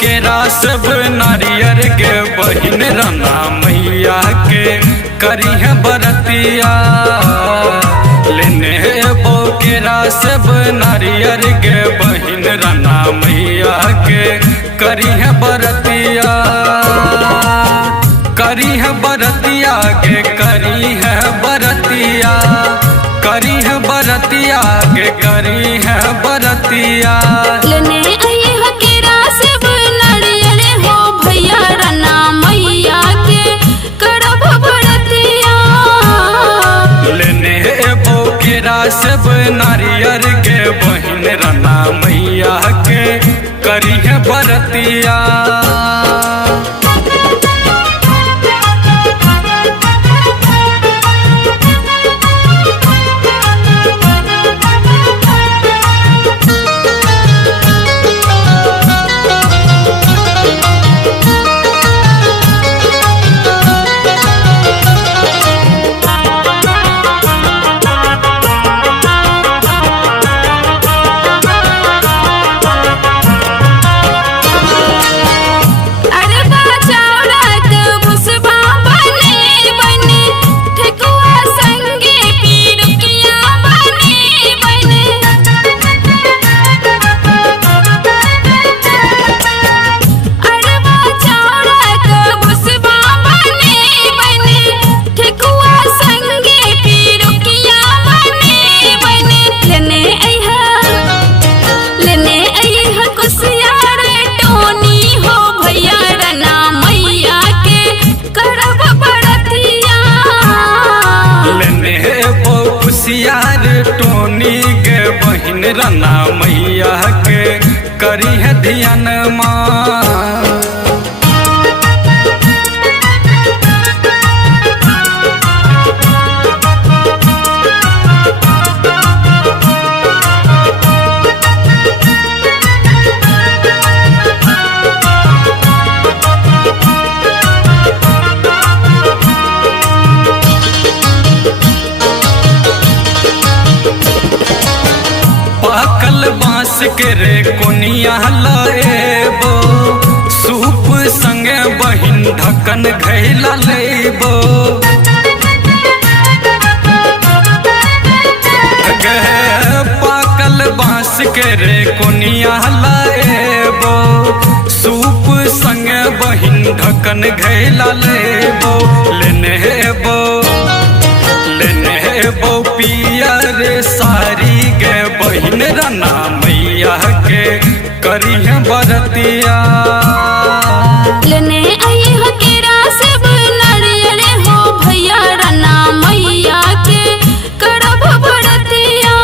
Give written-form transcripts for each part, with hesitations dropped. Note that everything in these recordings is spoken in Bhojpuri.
केरा सब नारियर के बहिन रना मैया के करी है बरतिया। लेने बो केरा सब नारियर के बहिन रना मैया के करी है बरतिया। करी है बरतिया के करी है बरतिया। करी है बरतिया के करी है बरतिया। लेने आई हकेरा सब नारियल हो भैया रना मैया के करब बरतिया। लेने बो केरा सब नारियर के बहिन रना मैया के करी है बरतिया। टोनी के बहिन रना मैया के करी है ध्यान माँ। पाकल बांस के रे कोनिया लेबो। सूप संगे बहिन ढक्कन घैला लेबो। पाकल बांस के रे कोनिया लेबो। सूप संगे बहिन ढक्कन घैला लेबो। लेने बो पियर सारी गे बहिन रना मैया के करी है बरतिया। लेने आई हकेरा सब नारियल हो भैया रना मैया के करब बरतिया।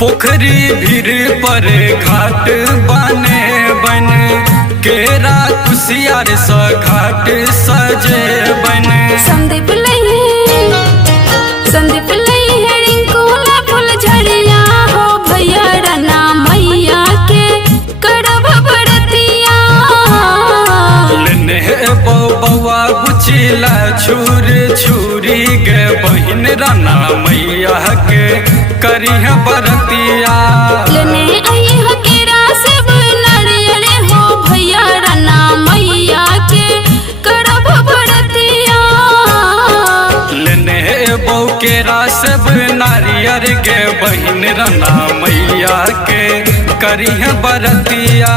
पोखरी भीड़ पर घाट बने बन केरा कुशियार सा घाट सजे बन। संदीप लई है रिंकूला फूल झड़िया हो भैया रना मैया के करब बरतिया। लेने बौआ बुचिला छुर छुरी गे बहिन रना मैया के करी है बरतिया। लेने आई हकेरा सब नारियल हो भैया रना मैया के करब बरतिया। लेने बो केरा सब नारियर के बहिन रना मैया के करी है बरतिया।